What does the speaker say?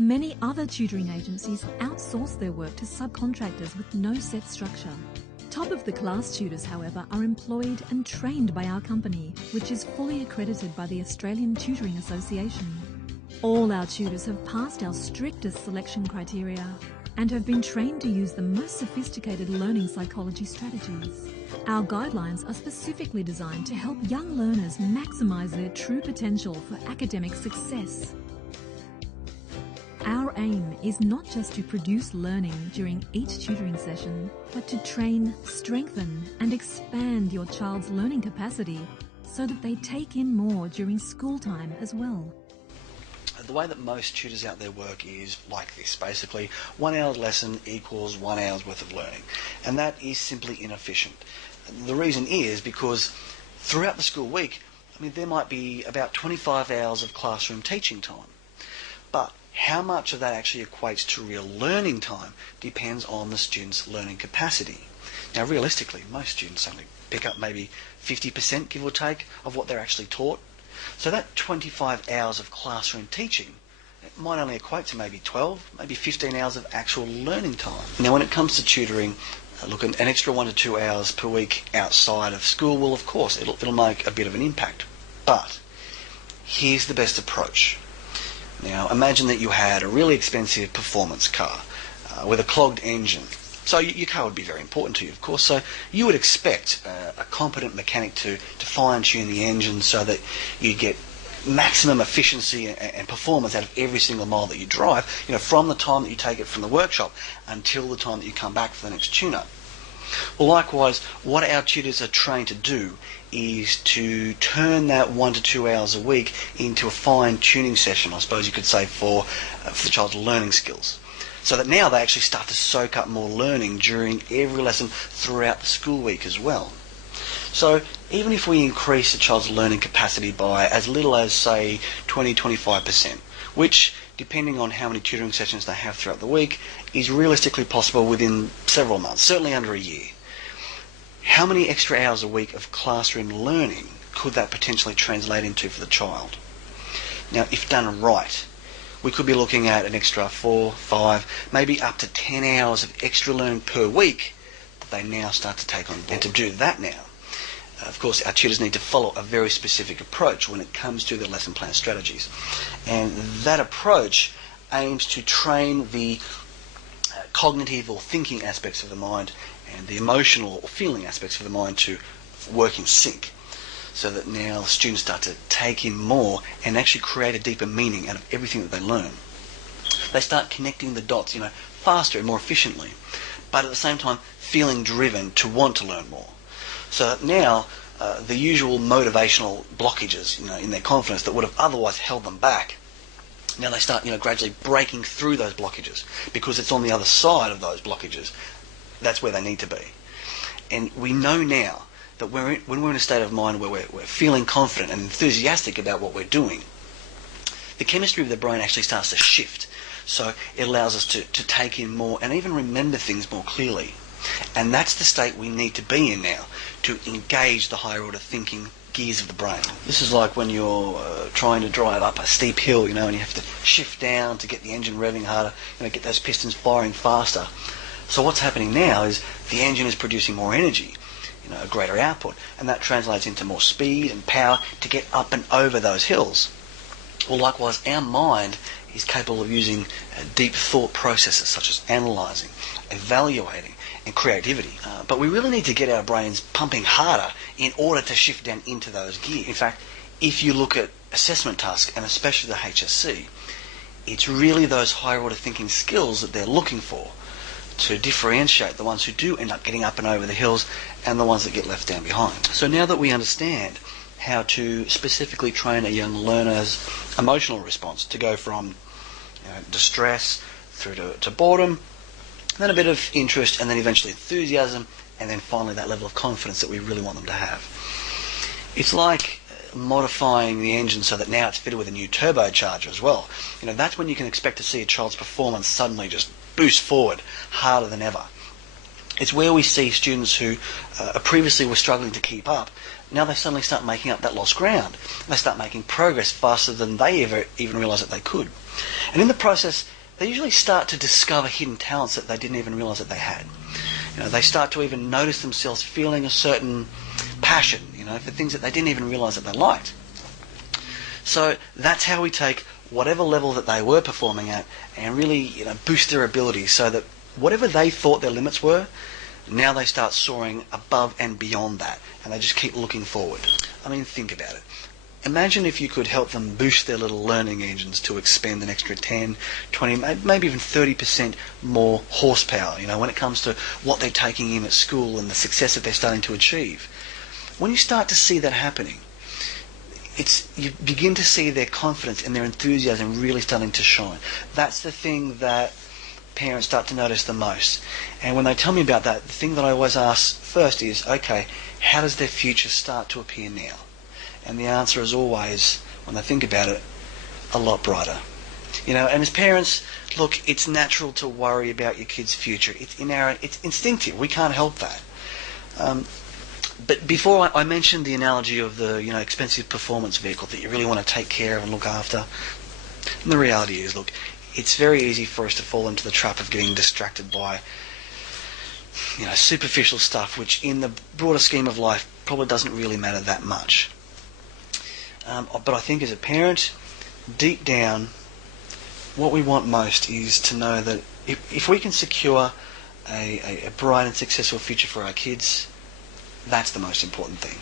Many other tutoring agencies outsource their work to subcontractors with no set structure. Top-of-the-class tutors, however, are employed and trained by our company, which is fully accredited by the Australian Tutoring Association. All our tutors have passed our strictest selection criteria and have been trained to use the most sophisticated learning psychology strategies. Our guidelines are specifically designed to help young learners maximise their true potential for academic success. Our aim is not just to produce learning during each tutoring session, but to train, strengthen and expand your child's learning capacity so that they take in more during school time as well. The way that most tutors out there work is like this. Basically, 1 hour lesson equals 1 hour's worth of learning. And that is simply inefficient. The reason is because throughout the school week, there might be about 25 hours of classroom teaching time. But how much of that actually equates to real learning time depends on the student's learning capacity. Now, realistically, most students only pick up maybe 50%, give or take, of what they're actually taught. So that 25 hours of classroom teaching, it might only equate to maybe 12, maybe 15 hours of actual learning time. Now, when it comes to tutoring, look, an extra 1 to 2 hours per week outside of school will, of course, it'll make a bit of an impact. But here's the best approach. Now, imagine that you had a really expensive performance car with a clogged engine. So your car would be very important to you, of course. So you would expect a competent mechanic to fine-tune the engine so that you get maximum efficiency and performance out of every single mile that you drive, from the time that you take it from the workshop until the time that you come back for the next tune-up. Well, likewise, what our tutors are trained to do is to turn that 1 to 2 hours a week into a fine-tuning session, I suppose you could say, for the child's learning skills. So that now they actually start to soak up more learning during every lesson throughout the school week as well. So even if we increase the child's learning capacity by as little as, say, 20-25%, which, depending on how many tutoring sessions they have throughout the week, is realistically possible within several months, certainly under a year. How many extra hours a week of classroom learning could that potentially translate into for the child? Now, if done right, we could be looking at an extra 4, 5, maybe up to 10 hours of extra learning per week that they now start to take on board. And to do that now, of course, our tutors need to follow a very specific approach when it comes to their lesson plan strategies. And that approach aims to train the cognitive or thinking aspects of the mind and the emotional or feeling aspects of the mind to work in sync, so that now students start to take in more and actually create a deeper meaning out of everything that they learn. They start connecting the dots, faster and more efficiently, but at the same time feeling driven to want to learn more. So now the usual motivational blockages, in their confidence that would have otherwise held them back, now they start, gradually breaking through those blockages, because it's on the other side of those blockages. That's where they need to be. And we know now that when we're in a state of mind where we're feeling confident and enthusiastic about what we're doing, the chemistry of the brain actually starts to shift. So it allows us to take in more and even remember things more clearly. And that's the state we need to be in now to engage the higher order thinking gears of the brain. This is like when you're trying to drive up a steep hill, and you have to shift down to get the engine revving harder, get those pistons firing faster. So what's happening now is the engine is producing more energy, a greater output, and that translates into more speed and power to get up and over those hills. Well, likewise, our mind is capable of using deep thought processes such as analysing, evaluating, and creativity. But we really need to get our brains pumping harder in order to shift down into those gears. In fact, if you look at assessment tasks, and especially the HSC, it's really those higher order thinking skills that they're looking for to differentiate the ones who do end up getting up and over the hills and the ones that get left down behind. So now that we understand how to specifically train a young learner's emotional response to go from distress through to boredom, then a bit of interest, and then eventually enthusiasm, and then finally that level of confidence that we really want them to have. It's like modifying the engine so that now it's fitted with a new turbocharger as well. That's when you can expect to see a child's performance suddenly just boost forward harder than ever. It's where we see students who previously were struggling to keep up, now they suddenly start making up that lost ground. They start making progress faster than they ever even realised that they could. And in the process, they usually start to discover hidden talents that they didn't even realise that they had. They start to even notice themselves feeling a certain passion, for things that they didn't even realise that they liked. So that's how we take whatever level that they were performing at and really, boost their abilities so that whatever they thought their limits were, now they start soaring above and beyond that, and they just keep looking forward. I mean, think about it. Imagine if you could help them boost their little learning engines to expend an extra 10, 20, maybe even 30% more horsepower, when it comes to what they're taking in at school and the success that they're starting to achieve. When you start to see that happening, you begin to see their confidence and their enthusiasm really starting to shine. That's the thing that parents start to notice the most. And when they tell me about that, the thing that I always ask first is, okay, how does their future start to appear now? And the answer is always, when they think about it, a lot brighter. And as parents, look, it's natural to worry about your kid's future. It's inherent, it's instinctive. We can't help that. But before I mentioned the analogy of the expensive performance vehicle that you really want to take care of and look after. And the reality is, look, it's very easy for us to fall into the trap of getting distracted by superficial stuff, which in the broader scheme of life probably doesn't really matter that much. But I think as a parent, deep down, what we want most is to know that if we can secure a bright and successful future for our kids, that's the most important thing.